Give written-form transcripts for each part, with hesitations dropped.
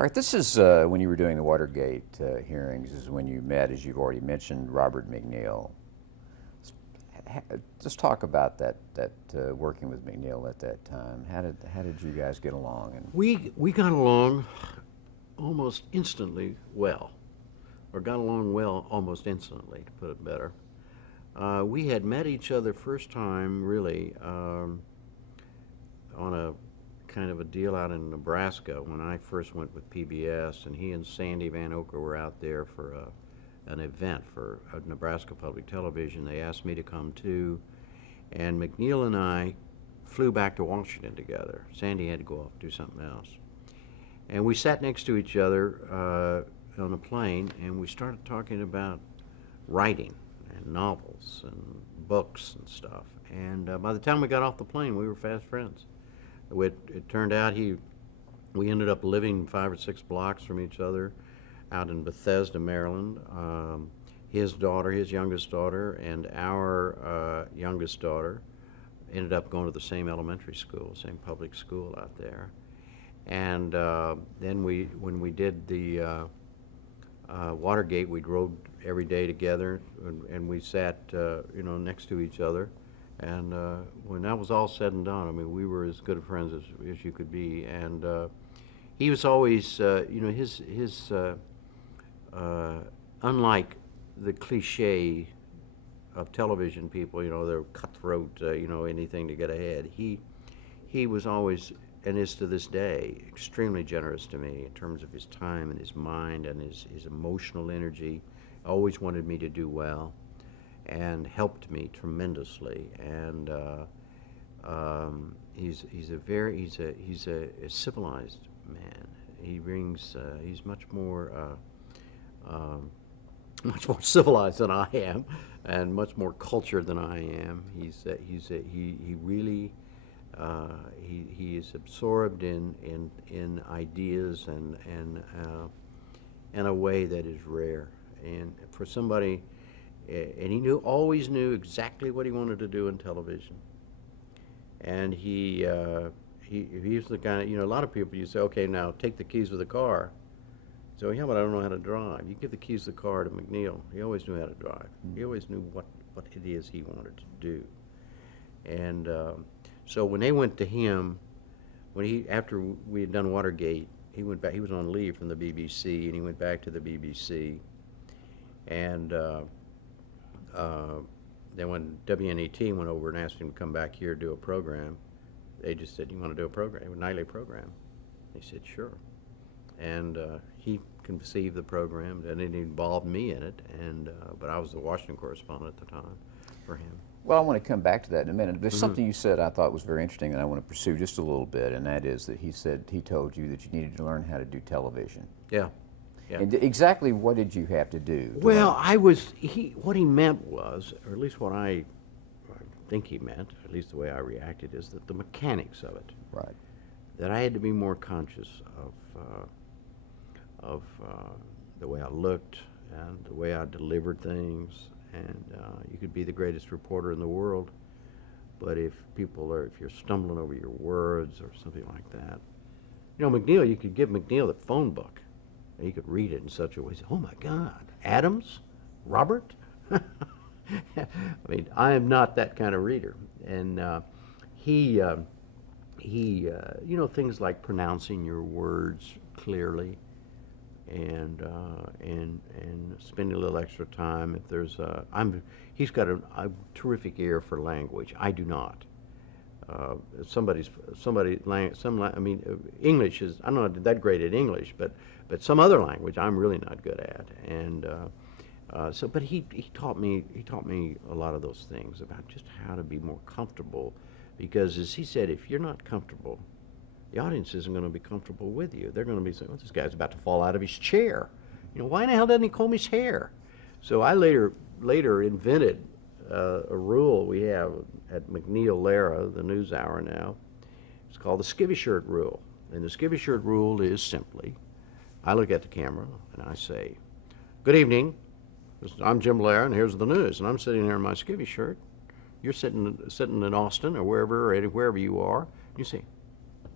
All right, this is when you were doing the Watergate hearings, is when you met, as you've already mentioned, Robert McNeil. Just talk about that working with McNeil at that time. How did you guys get along? And We got along almost instantly well, or got along well almost instantly, to put it better. We had met each other first time, really, on a kind of a deal out in Nebraska when I first went with PBS, and he and Sandy Van Oker were out there for an event for Nebraska Public Television. They asked me to come too, and McNeil and I flew back to Washington together. Sandy had to go off and do something else. And we sat next to each other on a plane, and we started talking about writing and novels and books and stuff. And by the time we got off the plane, we were fast friends. It turned out we ended up living 5 or 6 blocks from each other out in Bethesda, Maryland. His youngest daughter, and our youngest daughter ended up going to the same elementary school, same public school out there. And then when we did the Watergate, we drove every day together, and we sat next to each other. And when that was all said and done, I mean, we were as good of friends as you could be. And he was always, his unlike the cliche of television people, they're cutthroat, anything to get ahead. He was always, and is to this day, extremely generous to me in terms of his time and his mind and his emotional energy. Always wanted me to do well, and helped me tremendously. And he's a civilized man. He's much more civilized than I am, and much more cultured than I am. He really is absorbed in ideas and in a way that is rare. And for somebody. And he always knew exactly what he wanted to do in television. And he was the kind of, a lot of people, you say, okay, now take the keys of the car. So, yeah, but I don't know how to drive. You give the keys of the car to McNeil. He always knew how to drive. He always knew what it is he wanted to do. And so when they went to him, after we had done Watergate, he went back. He was on leave from the BBC, and he went back to the BBC. And then when WNET went over and asked him to come back here to do a program, they just said, "You want to do a program, a nightly program?" He said, "Sure." And he conceived the program, and it involved me in it. And but I was the Washington correspondent at the time for him. well, I want to come back to that in a minute. There's something you said I thought was very interesting, and I want to pursue just a little bit, and that is that he told you that you needed to learn how to do television. Yeah. Yeah. And exactly what did you have to do? Well, what he meant was, or at least what I think he meant, at least the way I reacted, is that the mechanics of it. Right. That I had to be more conscious of the way I looked and the way I delivered things. And you could be the greatest reporter in the world, but if you're stumbling over your words or something like that, McNeil, you could give McNeil the phone book. He could read it in such a way, oh my God, Adams? Robert? I mean, I am not that kind of reader. And he things like pronouncing your words clearly and spending a little extra time. If there's he's got a terrific ear for language. I do not. English is, I'm not that great at English, but some other language I'm really not good at. And but he taught me a lot of those things about just how to be more comfortable, because as he said, if you're not comfortable, the audience isn't going to be comfortable with you. They're going to be saying, "Oh, this guy's about to fall out of his chair. Why in the hell doesn't he comb his hair?" So I later invented a rule we have at McNeil Lehrer, the news hour now. It's called the skivvy shirt rule. And the skivvy shirt rule is simply, I look at the camera and I say, "Good evening. I'm Jim Lehrer, and here's the news." And I'm sitting there in my skivvy shirt. You're sitting in Austin or wherever you are. You say,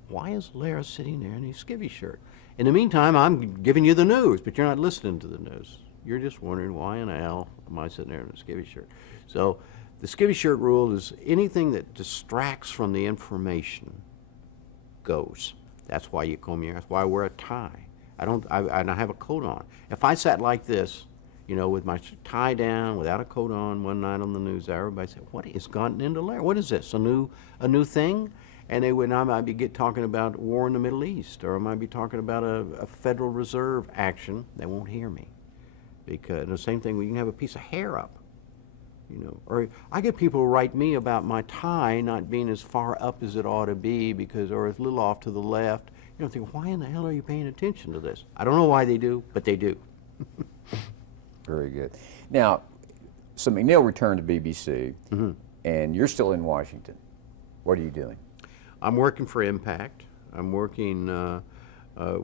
"Why is Lehrer sitting there in his skivvy shirt?" In the meantime, I'm giving you the news, but you're not listening to the news. You're just wondering why in the hell am I sitting there in a skivvy shirt? So the skivvy shirt rule is anything that distracts from the information goes. That's why you comb your hair. That's why I wear a tie. I have a coat on. If I sat like this, you know, with my tie down, without a coat on, one night on the news, everybody said, "What has gotten into Lehrer? What is this? A new thing?" And they would, I might be talking about war in the Middle East, or I might be talking about a Federal Reserve action. They won't hear me, because the same thing. You can have a piece of hair up, you know. Or I get people who write me about my tie not being as far up as it ought to be, because, or it's a little off to the left. You know, think, why in the hell are you paying attention to this? I don't know why they do, but they do. Very good. Now, so McNeil returned to BBC, Mm-hmm. and you're still in Washington. What are you doing? I'm working for Impact. I'm working,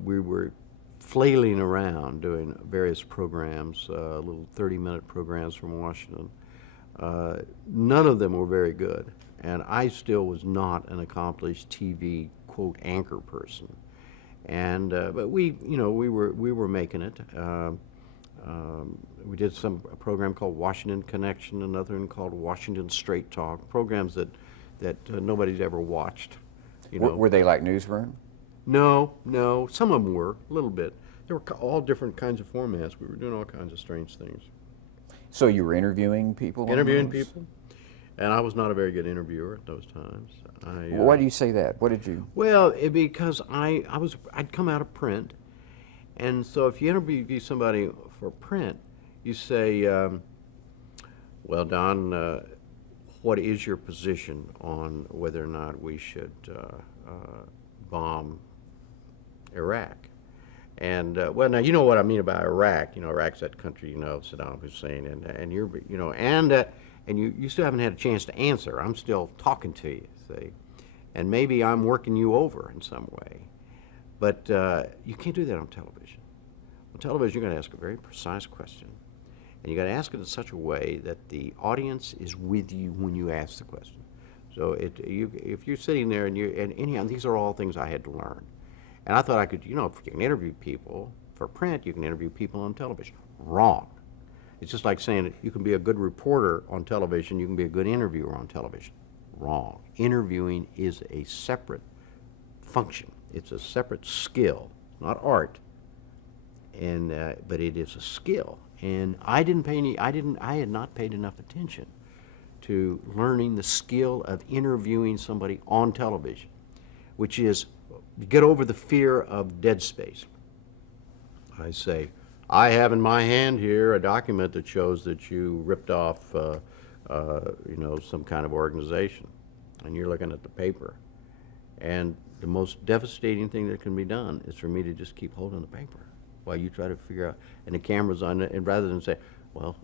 we were flailing around doing various programs, little 30-minute programs from Washington. None of them were very good, and I still was not an accomplished TV, quote, anchor person. And, but we were making it. We did a program called Washington Connection, another one called Washington Straight Talk, programs that nobody's ever watched. You know. Were they like Newsroom? No, some of them were, a little bit. There were all different kinds of formats. We were doing all kinds of strange things. So you were interviewing people? Interviewing people, and I was not a very good interviewer at those times. Why do you say that? What did you? Well, because I'd come out of print, and so if you interview somebody for print, you say, well, Don, what is your position on whether or not we should bomb Iraq? And well, now you know what I mean about Iraq. You know, Iraq's that country, you know, Saddam Hussein, and you're, you know, and you still haven't had a chance to answer. I'm still talking to you, see, and maybe I'm working you over in some way, but you can't do that on television. On television, you're going to ask a very precise question, and you got to ask it in such a way that the audience is with you when you ask the question. So if you're sitting there and anyhow, these are all things I had to learn. And I thought I could, you know, if you can interview people for print, you can interview people on television. Wrong. It's just like saying that you can be a good reporter on television, you can be a good interviewer on television. Wrong. Interviewing is a separate function. It's a separate skill, not art. And but it is a skill. And I had not paid enough attention to learning the skill of interviewing somebody on television, which is get over the fear of dead space. I say, I have in my hand here a document that shows that you ripped off, you know, some kind of organization, and you're looking at the paper. And the most devastating thing that can be done is for me to just keep holding the paper while you try to figure out, and the camera's on it, and rather than say, well,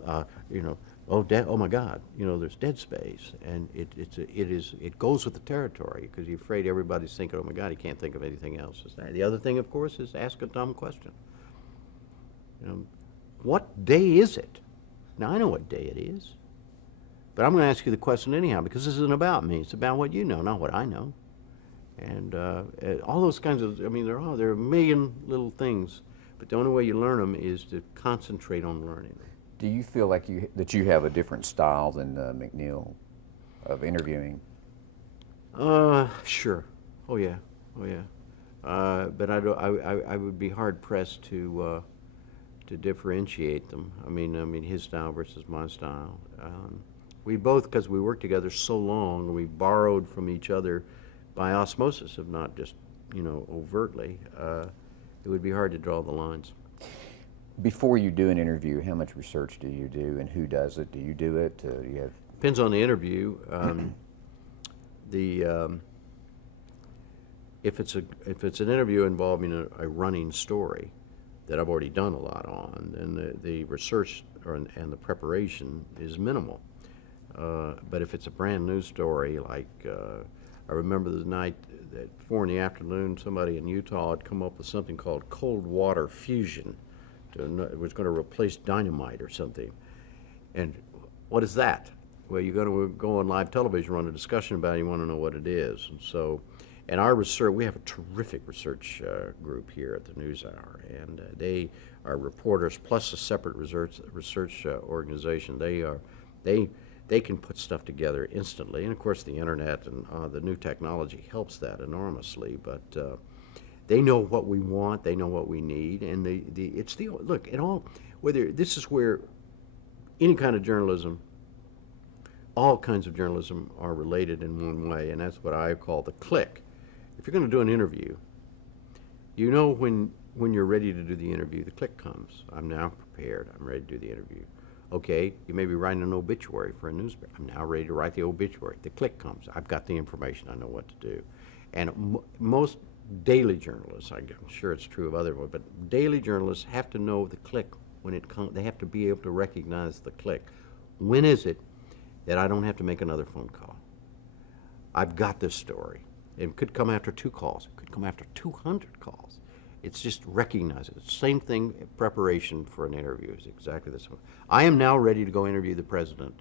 you know, oh my God, you know, there's dead space, and it goes with the territory because you're afraid everybody's thinking, oh my God, he can't think of anything else. The other thing, of course, is ask a dumb question. You know, what day is it? Now I know what day it is, but I'm going to ask you the question anyhow because this isn't about me. It's about what you know, not what I know. And all those kinds of, I mean, there are a million little things, but the only way you learn them is to concentrate on learning them. Do you feel like you have a different style than McNeil of interviewing? Sure. Oh yeah. But I would be hard pressed to differentiate them. I mean his style versus my style. We both, because we worked together so long, we borrowed from each other by osmosis, if not just, you know, overtly. It would be hard to draw the lines. Before you do an interview, how much research do you do, and who does it? Do you do it? You have Depends on the interview. If it's an interview involving a running story that I've already done a lot on, then the research and the preparation is minimal. But if it's a brand new story, like I remember the night at 4 in the afternoon, somebody in Utah had come up with something called cold water fusion. It was going to replace dynamite or something. And what is that? Well, you're going to go on live television, run a discussion about it, you want to know what it is. And so And our research, we have a terrific research group here at the NewsHour, and they are reporters plus a separate research organization. They can put stuff together instantly, and of course the internet and the new technology helps that enormously. But they know what we want, they know what we need, and look, it all, whether this is where any kind of journalism, all kinds of journalism are related in one way, and that's what I call the click. If you're going to do an interview, you know when you're ready to do the interview, the click comes. I'm now prepared. I'm ready to do the interview. Okay, you may be writing an obituary for a newspaper. I'm now ready to write the obituary. The click comes. I've got the information. I know what to do. And most daily journalists, I'm sure it's true of other ones, but daily journalists have to know the click when it comes. They have to be able to recognize the click. When is it that I don't have to make another phone call? I've got this story. It could come after 2 calls. It could come after 200 calls. It's just recognize it. Same thing, preparation for an interview is exactly this one. I am now ready to go interview the president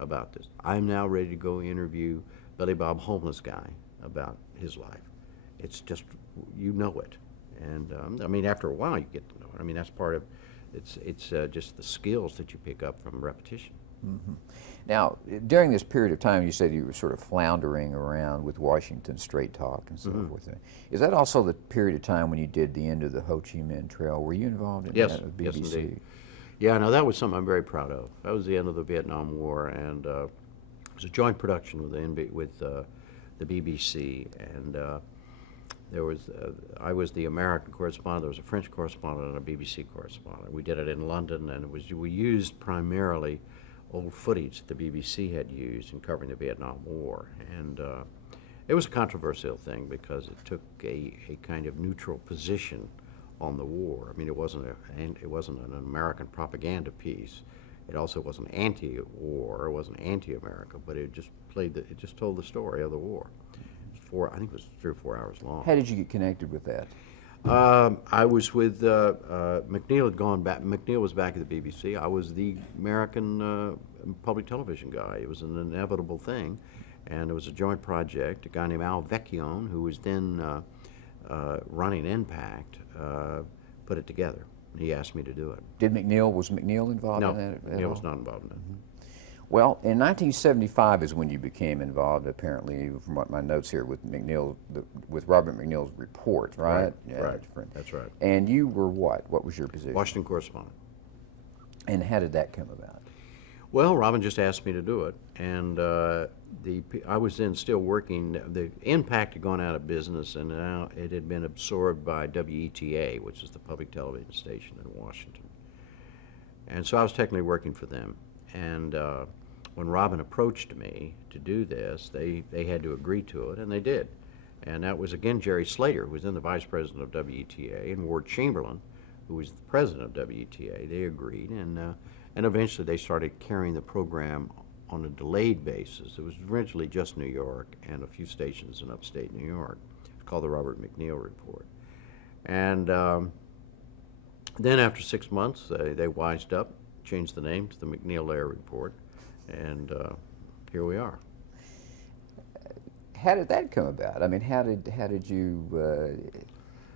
about this. I am now ready to go interview Billy Bob, homeless guy, about his life. It's just, you know it. And I mean, after a while you get to know it. I mean, that's part of, it's just the skills that you pick up from repetition. Mm-hmm. Now, during this period of time, you said you were sort of floundering around with Washington Straight Talk and so forth. Is that also the period of time when you did the end of the Ho Chi Minh Trail? Were you involved in that with BBC? Yes, indeed. Yeah, no, that was something I'm very proud of. That was the end of the Vietnam War, and it was a joint production with the BBC, and there was I was the American correspondent. There was a French correspondent and a BBC correspondent. We did it in London, and we used primarily old footage that the BBC had used in covering the Vietnam War, and it was a controversial thing because it took a kind of neutral position on the war. I mean, it wasn't an American propaganda piece. It also wasn't anti-war. It wasn't anti-America, but it just told the story of the war. I think it was 3 or 4 hours long. How did you get connected with that? I was with McNeil had gone back. McNeil was back at the BBC. I was the American public television guy. It was an inevitable thing, and it was a joint project. A guy named Al Vecchione, who was then running Impact, put it together. He asked me to do it. Was McNeil involved in that at all? McNeil was not involved in that. Well, in 1975 is when you became involved, apparently, from what my notes here, with McNeil, with Robert McNeil's report, right? Right, Yeah, right. That's right. And you were what? What was your position? Washington correspondent. And how did that come about? Well, Robin just asked me to do it, and I was then still working. The Impact had gone out of business, and now it had been absorbed by WETA, which is the public television station in Washington. And so I was technically working for them. And when Robin approached me to do this, they had to agree to it, and they did. And that was, again, Jerry Slater, who was then the vice president of WETA, and Ward Chamberlain, who was the president of WETA. They agreed, and eventually they started carrying the program on a delayed basis. It was originally just New York and a few stations in upstate New York. It's called the Robert McNeil Report. And then after 6 months, they wised up, changed the name to the McNeil-Lehrer Report, and here we are. How did that come about? I mean, how did you,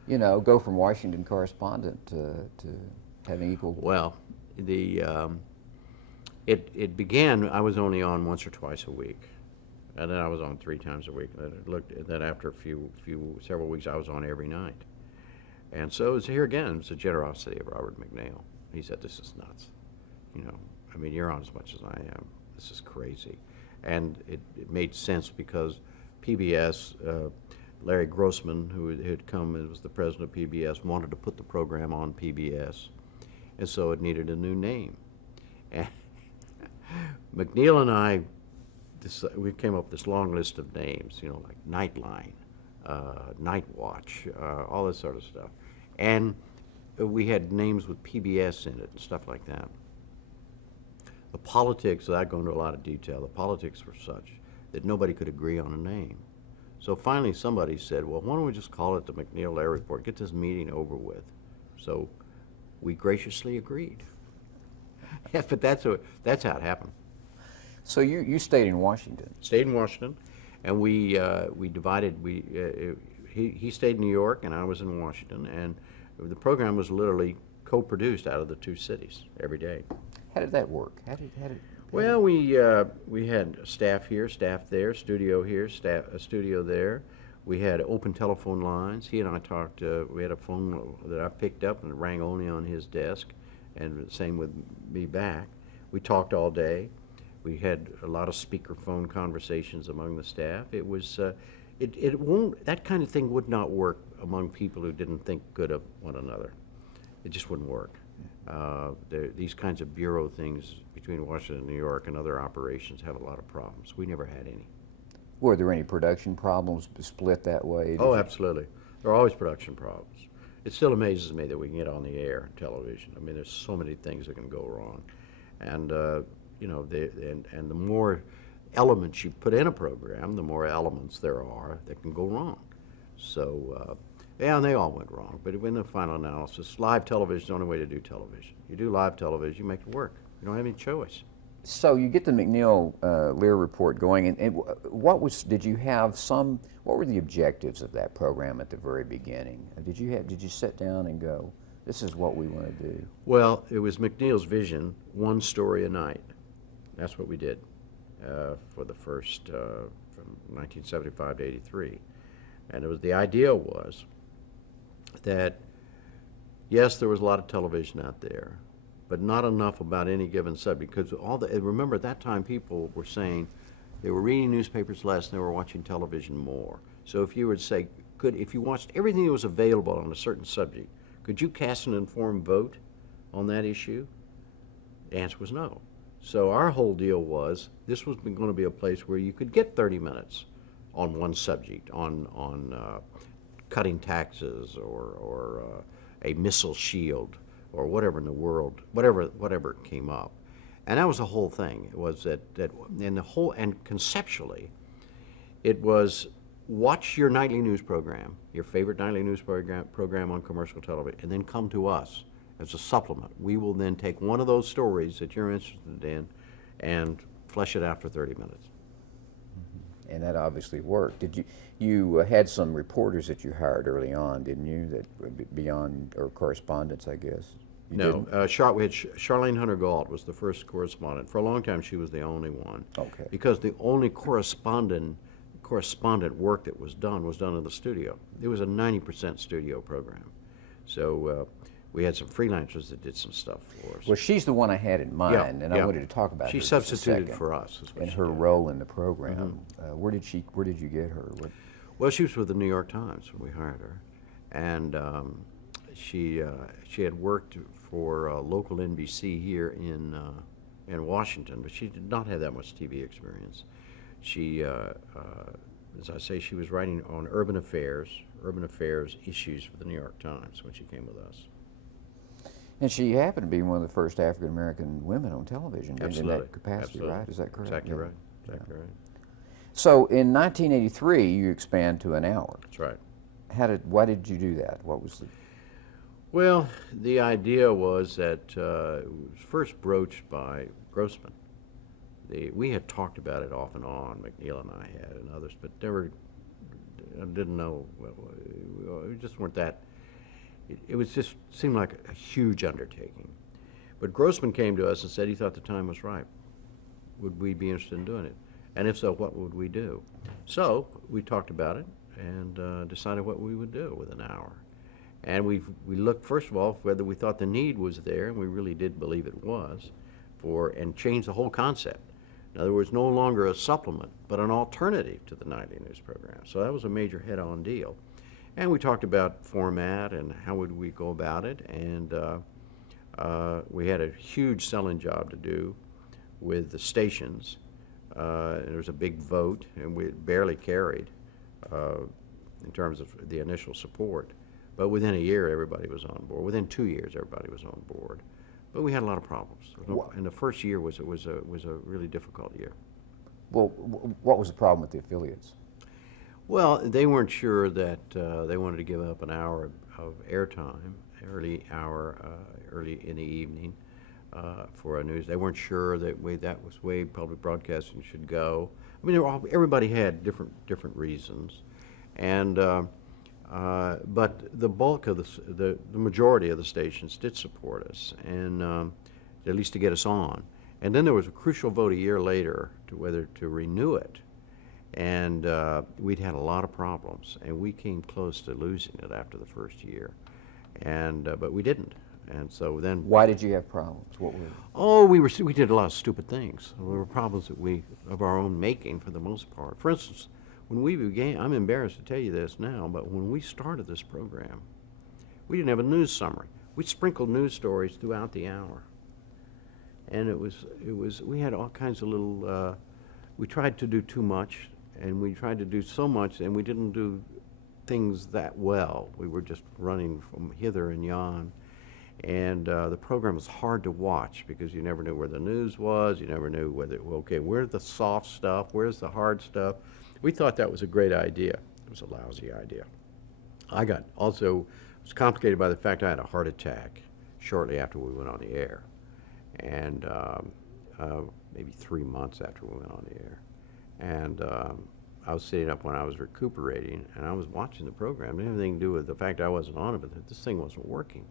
go from Washington correspondent to having equal? Well, it began. I was only on once or twice a week, and then I was on 3 times a week. Then after several weeks, I was on every night. And so here again, it's the generosity of Robert McNeil. He said, "This is nuts. I mean, you're on as much as I am. This is crazy." And it made sense because PBS, Larry Grossman, who had come and was the president of PBS, wanted to put the program on PBS, and so it needed a new name. And McNeil and I, we came up with this long list of names, like Nightline, Night Watch, all this sort of stuff. And we had names with PBS in it and stuff like that. The politics, without going into a lot of detail, the politics were such that nobody could agree on a name. So finally somebody said, well, why don't we just call it the McNeil-Lehrer Report, get this meeting over with. So we graciously agreed. But that's how it happened. So you stayed in Washington? Stayed in Washington, And we divided. He stayed in New York, and I was in Washington, and the program was literally co-produced out of the two cities every day. How did that work? Well, we had staff here, staff there, studio here, a studio there. We had open telephone lines. He and I talked. We had a phone that I picked up, and it rang only on his desk, and same with me back. We talked all day. We had a lot of speakerphone conversations among the staff. It was, it won't, that kind of thing would not work among people who didn't think good of one another. It just wouldn't work. These kinds of bureau things between Washington and New York and other operations have a lot of problems. We never had any. Were there any production problems split that way? Oh, absolutely. There are always production problems. It still amazes me that we can get on the air on television. I mean, there's so many things that can go wrong. And, you know, and the more elements you put in a program, the more elements there are that can go wrong. So, yeah, and they all went wrong. But in the final analysis, live television is the only way to do television. You do live television, you make it work. You don't have any choice. So you get the McNeil Lehrer report going, and did you have some? What were the objectives of that program at the very beginning? Did you sit down and go, this is what we want to do? Well, it was McNeil's vision, one story a night. That's what we did for the first, from 1975 to 83. And the idea was that, yes, there was a lot of television out there, but not enough about any given subject. Because remember at that time people were saying they were reading newspapers less and they were watching television more. So if you would say, if you watched everything that was available on a certain subject, could you cast an informed vote on that issue? The answer was no. So our whole deal was this was going to be a place where you could get 30 minutes on one subject, on cutting taxes or a missile shield or whatever in the world, whatever came up. And that was the whole thing. It was and conceptually, it was watch your nightly news program, your favorite nightly news program on commercial television, and then come to us as a supplement. We will then take one of those stories that you're interested in and flesh it out for 30 minutes. And that obviously worked. You had some reporters that you hired early on, didn't you? That beyond, or correspondents, I guess. No, we had Charlene Hunter Gault was the first correspondent. For a long time, she was the only one. Okay. Because the only correspondent work that was done in the studio. It was a 90% studio program. So we had some freelancers that did some stuff for us. Well, she's the one I had in mind, and I wanted to talk about her. She just a substituted second, for us. and her role in the program. Where did you get her? Well, she was with the New York Times when we hired her, and she had worked for local NBC here in Washington, but she did not have that much TV experience. She, as I say, she was writing on urban affairs issues for the New York Times when she came with us. And she happened to be one of the first African American women on television in that capacity, Absolutely. right? Is that correct? Exactly right. Exactly right. So in 1983, you expand to an hour. That's right. Why did you do that? What was the? Well, the idea was that it was first broached by Grossman. We had talked about it off and on, McNeil and I had, and others, but didn't know. We just weren't that. It was just seemed like a huge undertaking. But Grossman came to us and said he thought the time was right. Would we be interested in doing it? And if so, what would we do? So we talked about it and decided what we would do with an hour. And we looked, first of all, whether we thought the need was there, and we really did believe it was, and changed the whole concept. In other words, no longer a supplement, but an alternative to the nightly news program. So that was a major head-on deal. And we talked about format and how would we go about it, and we had a huge selling job to do with the stations. There was a big vote, and we barely carried in terms of the initial support. But within a year, everybody was on board. Within 2 years, everybody was on board. But we had a lot of problems. And the first year was a really difficult year. Well, what was the problem with the affiliates? Well, they weren't sure that they wanted to give up an hour of airtime, early in the evening, for a news. They weren't sure that that was the way public broadcasting should go. I mean, everybody had different reasons, and but the bulk of the majority of the stations did support us, and at least to get us on. And then there was a crucial vote a year later to whether to renew it, and we'd had a lot of problems, and we came close to losing it after the first year, and but we didn't. And so then, Why did you have problems? What were? oh, we did a lot of stupid things. There were problems that we of our own making for the most part. For instance, when we began, I'm embarrassed to tell you this now, but when we started this program, we didn't have a news summary. We sprinkled news stories throughout the hour, and we had all kinds of little. We tried to do too much, and we tried to do so much, and we didn't do things that well. We were just running from hither and yon. And the program was hard to watch because you never knew where the news was. You never knew whether, okay, where's the soft stuff? Where's the hard stuff? We thought that was a great idea. It was a lousy idea. It was complicated by the fact I had a heart attack shortly after we went on the air. And maybe 3 months after we went on the air. And I was sitting up when I was recuperating, and I was watching the program. It didn't have anything to do with the fact I wasn't on it, but that this thing wasn't working.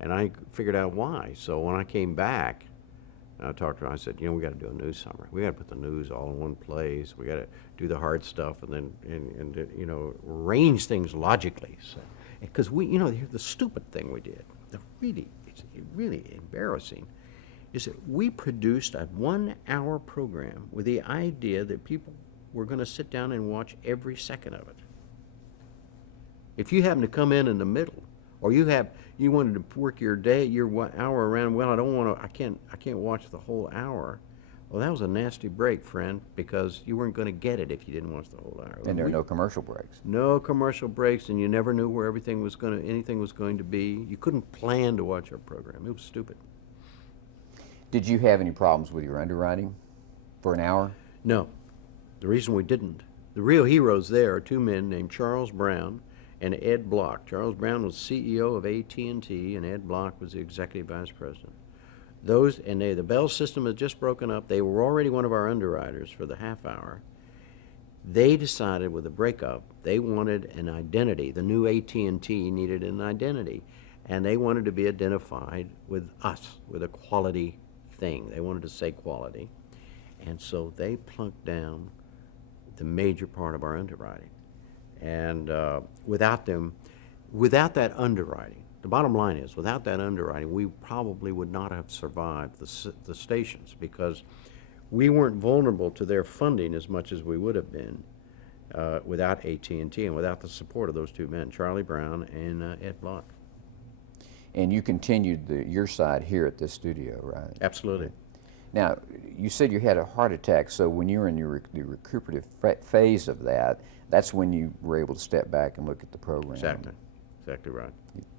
And I figured out why. So when I came back, I talked to her. I said, we got to do a news summary. We got to put the news all in one place. We got to do the hard stuff, and then arrange things logically. So, because the stupid thing we did, it's really embarrassing, is that we produced a 1-hour program with the idea that people were going to sit down and watch every second of it. If you happen to come in the middle, or you wanted to work your hour around, well, I can't watch the whole hour. Well, that was a nasty break, friend, because you weren't going to get it if you didn't watch the whole hour. And there are no commercial breaks. No commercial breaks, and you never knew where anything was going to be. You couldn't plan to watch our program. It was stupid. Did you have any problems with your underwriting for an hour? No. The reason we didn't, the real heroes there are two men named Charles Brown and Ed Block. Charles Brown was CEO of AT&T, and Ed Block was the executive vice president. The Bell system had just broken up. They were already one of our underwriters for the half hour. They decided with the breakup, they wanted an identity. The new AT&T needed an identity, and they wanted to be identified with us, with a quality thing. They wanted to say quality. And so they plunked down the major part of our underwriting. And without that underwriting, the bottom line is, without that underwriting, we probably would not have survived the stations, because we weren't vulnerable to their funding as much as we would have been without AT&T and without the support of those two men, Charlie Brown and Ed Block. And you continued your side here at this studio, right? Absolutely. Now, you said you had a heart attack, so when you were in the recuperative phase of that, that's when you were able to step back and look at the program. Exactly right.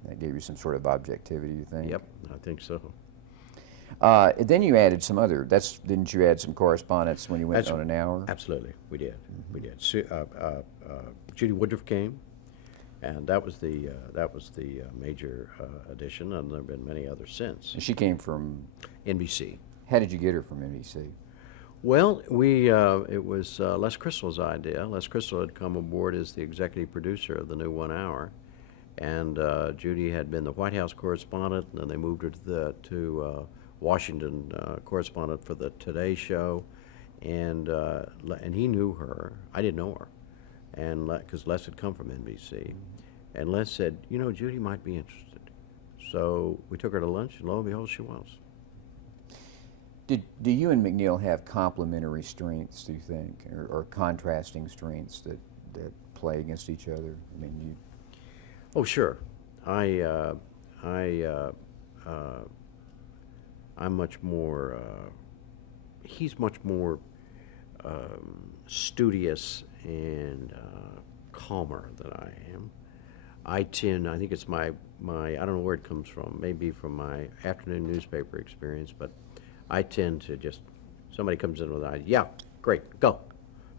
That gave you some sort of objectivity, you think? Yep, I think so. Then you added some other, didn't you add some correspondence when you went on an hour? Absolutely, we did. We did. Judy Woodruff came, and that was the major addition, and there have been many others since. And she came from? NBC. How did you get her from NBC? Well, it was Les Crystal's idea. Les Crystal had come aboard as the executive producer of the new 1 hour, and Judy had been the White House correspondent, and then they moved her to Washington correspondent for the Today Show, and he knew her. I didn't know her, and because Les had come from NBC, and Les said, Judy might be interested. So we took her to lunch, and lo and behold, she was. Do you and McNeil have complementary strengths, do you think, or contrasting strengths that play against each other? I mean, you. Oh, sure. I'm much more. He's much more studious and calmer than I am. I think it's my I don't know where it comes from. Maybe from my afternoon newspaper experience, but I tend to just, somebody comes in with an idea, yeah, great, go,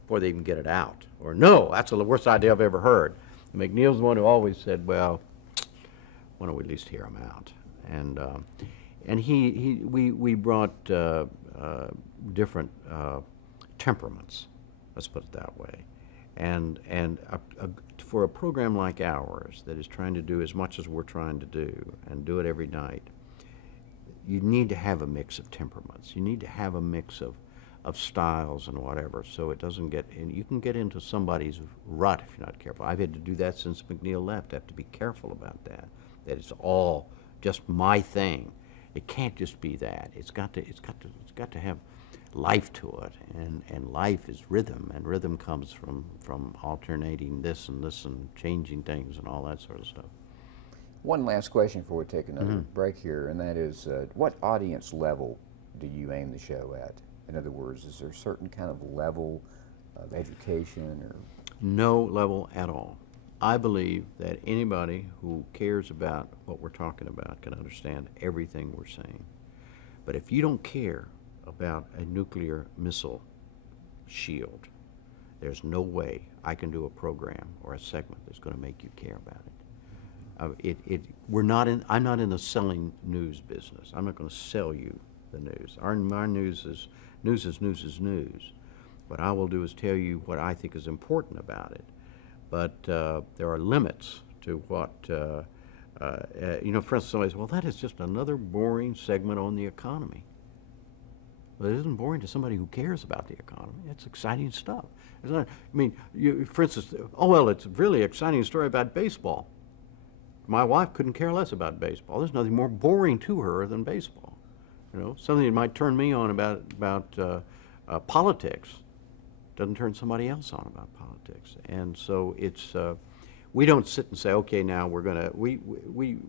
before they even get it out. Or, no, that's the worst idea I've ever heard. McNeil's the one who always said, well, why don't we at least hear them out? And we brought different temperaments, let's put it that way. And for a program like ours that is trying to do as much as we're trying to do and do it every night, you need to have a mix of temperaments. You need to have a mix of styles and whatever, so it doesn't get, and you can get into somebody's rut if you're not careful. I've had to do that since McNeil left. I have to be careful about that it's all just my thing. It can't just be that. It's got to have life to it, and life is rhythm, and rhythm comes from alternating this and changing things and all that sort of stuff. One last question before we take another break here, and that is, what audience level do you aim the show at? In other words, is there a certain kind of level of education or? No level at all. I believe that anybody who cares about what we're talking about can understand everything we're saying. But if you don't care about a nuclear missile shield, there's no way I can do a program or a segment that's going to make you care about it. I'm not in the selling news business. I'm not going to sell you the news. Our news is news. What I will do is tell you what I think is important about it. But there are limits to what, for instance, somebody says, well, that is just another boring segment on the economy. Well, it isn't boring to somebody who cares about the economy. It's exciting stuff. It's not, for instance, it's a really exciting story about baseball. My wife couldn't care less about baseball. There's nothing more boring to her than baseball. Something that might turn me on about politics doesn't turn somebody else on about politics. And so it's, we don't sit and say, okay, now we're going to,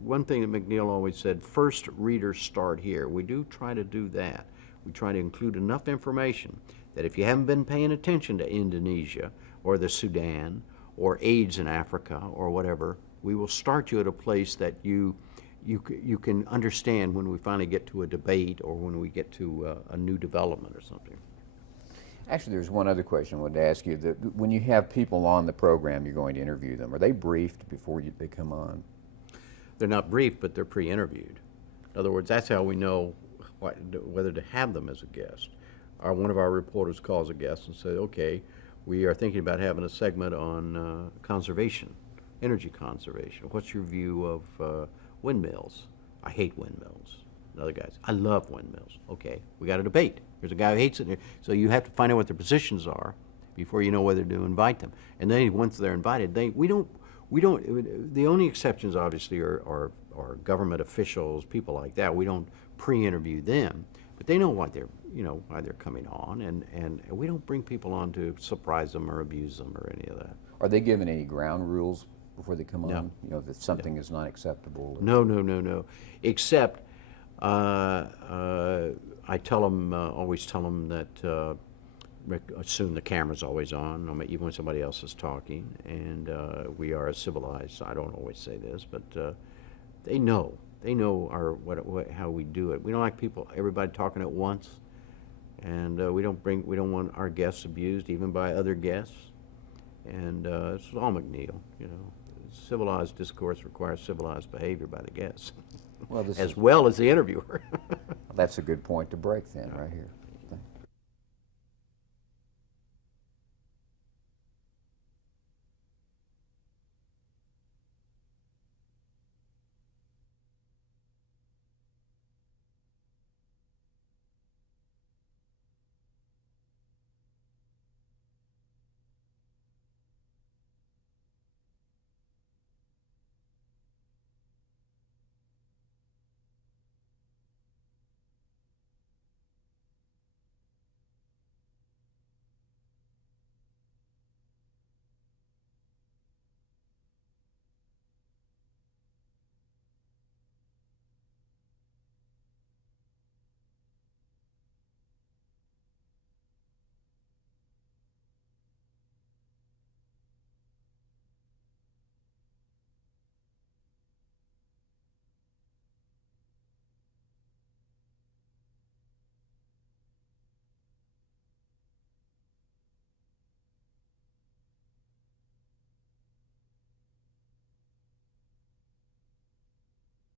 one thing that McNeil always said, first readers start here. We do try to do that. We try to include enough information that if you haven't been paying attention to Indonesia or the Sudan or AIDS in Africa or whatever, we will start you at a place that you can understand when we finally get to a debate or when we get to a new development or something. Actually, there's one other question I wanted to ask you. When you have people on the program, you're going to interview them. Are they briefed before they come on? They're not briefed, but they're pre-interviewed. In other words, that's how we know whether to have them as a guest. One of our reporters calls a guest and says, okay, we are thinking about having a segment on conservation, energy conservation. What's your view of windmills? I hate windmills. Another guy says, I love windmills. Okay, we got a debate. There's a guy who hates it. So you have to find out what their positions are before you know whether to invite them. And then once they're invited, we don't, the only exceptions obviously are government officials, people like that. We don't pre-interview them, but they know why they're coming on, and we don't bring people on to surprise them or abuse them or any of that. Are they given any ground rules before they come on? No. That something is not acceptable? No. Except I tell them, always tell them that assume the camera's always on, even when somebody else is talking, and we are civilized. I don't always say this, but they know how we do it. We don't like everybody talking at once, and we don't want our guests abused even by other guests, and it's all McNeil. Civilized discourse requires civilized behavior by the guests, well, as well as the interviewer. That's a good point to break then, right here.